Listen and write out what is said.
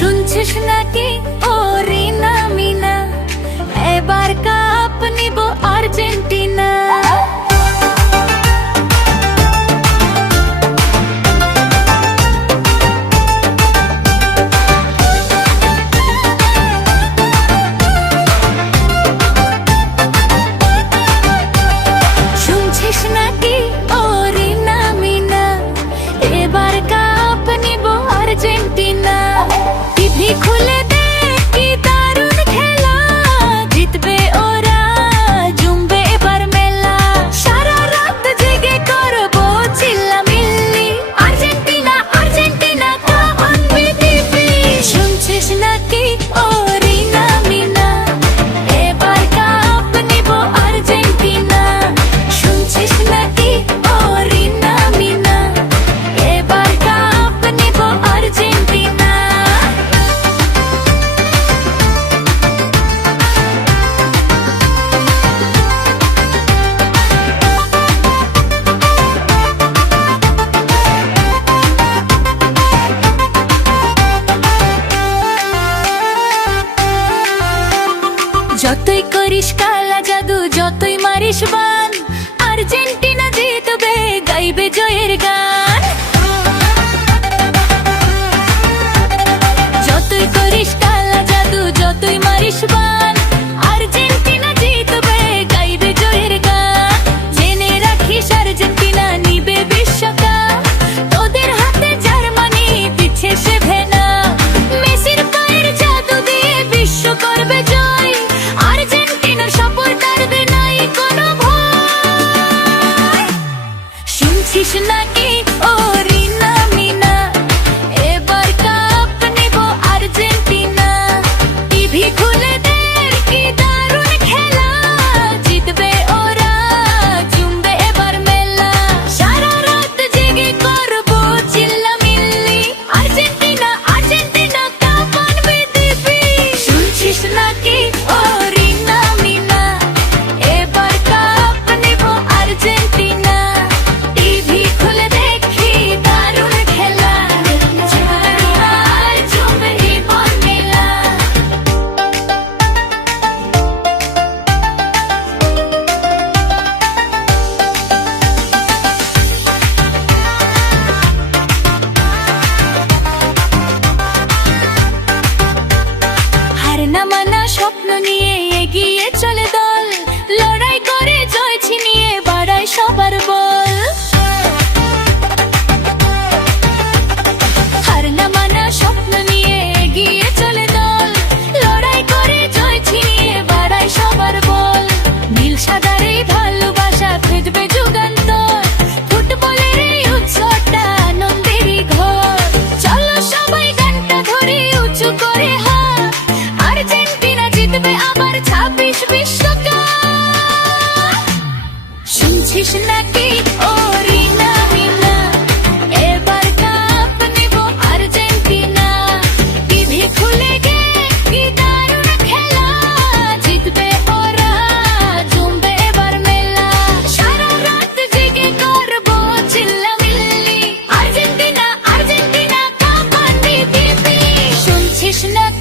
শুনছিস নাকি ও রিনা মিনা, এবার কাপ নিব আর্জেন্টিনা। শুনছিস নাকি ও রিনা মিনা, এবার কাপ নিব আর্জেন্টিনা। টিভি খুলে দেখ কি দারুণ খেলা, জিতবে ওরা, জমবে এবার মেলা। সারা রাত জেগে করবো চিল্লামিল্লি, আর্জেন্টিনা আর্জেন্টিনা কাপ আনবে দিব্যি। শুনছিস নাকি ও রিনা মিনা, এবার কাপ নিব আর্জেন্টিনা। শুনছিস নাকি ও রিনা মিনা, এবার কাপ নিব আর্জেন্টিনা। যতই করিস কালা জাদু, যতই মারিস বান, আর্জেন্টিনা জিতবে, গাইবে জয়ের গান। যতই করিস কালা জাদু, যতই মারিস বান, আর্জেন্টিনা জিতবে, গাইবে জয়ের গান। জেনে রাখিস আর্জেন্টিনা নিবে বিশ্বকাপ, তোদের হাতে জার্মানি দিচ্ছে সে ভেনা। মেসির পায়ের জাদু দিয়ে বিশ্ব করবে জয়, আর্জেন্টিনার সাপোর্টারদের নাই কোনো ভয়। শুনছিস নাকি ও রিনা মিনা, এবার কাপ নিব আর্জেন্টিনা। টিভি খুলে দেখ কি দারুণ খেলা, জিতবে ওরা, জমবে এবার মেলা। সারা রাত জেগে করবো চিল্লামিল্লি, আর্জেন্টিনা আর্জেন্টিনা কাপ আনবে দিব্যি। শুনছিস নাকি ও রিনা মিনা, এবার কাপ নিব আর্জেন্টিনা। টিভি খুলে দেখি দারুণ খেলা, জিতবে আর জমবে এবার মেলা। হার না মানা স্বপ্ন নিয়ে এগিয়ে চলে দল, লড়াই করে জয় ছিনিয়ে বাড়ায় সবার বল। হার না মানা স্বপ্ন নিয়ে এগিয়ে চলে দল, লড়াই করে জয় ছিনিয়ে বাড়ায় সবার বল। নীল সাদার এই ভালোবাসা খুঁজবে যুগান্তর, ফুটবলের এই উৎসবটা আনন্দেরই ঘর। চলো সবাই গানটা ধরে উঁচু করে হাত, আর্জেন্টিনা জিতবে আবার 26 বিশ্বকাপ। শুনছিস নাকি ও রিনা মিনা, এবার কাপ নিব আর্জেন্টিনা। টিভি খুলে দেখ কি দারুণ খেলা, জিতবে ওরা, জমবে এবার মেলা। সারা রাত জেগে করবো চিল্লামিল্লি, আর্জেন্টিনা আর্জেন্টিনা কাপ আনবে দিব্যি। শুনছিস নাকি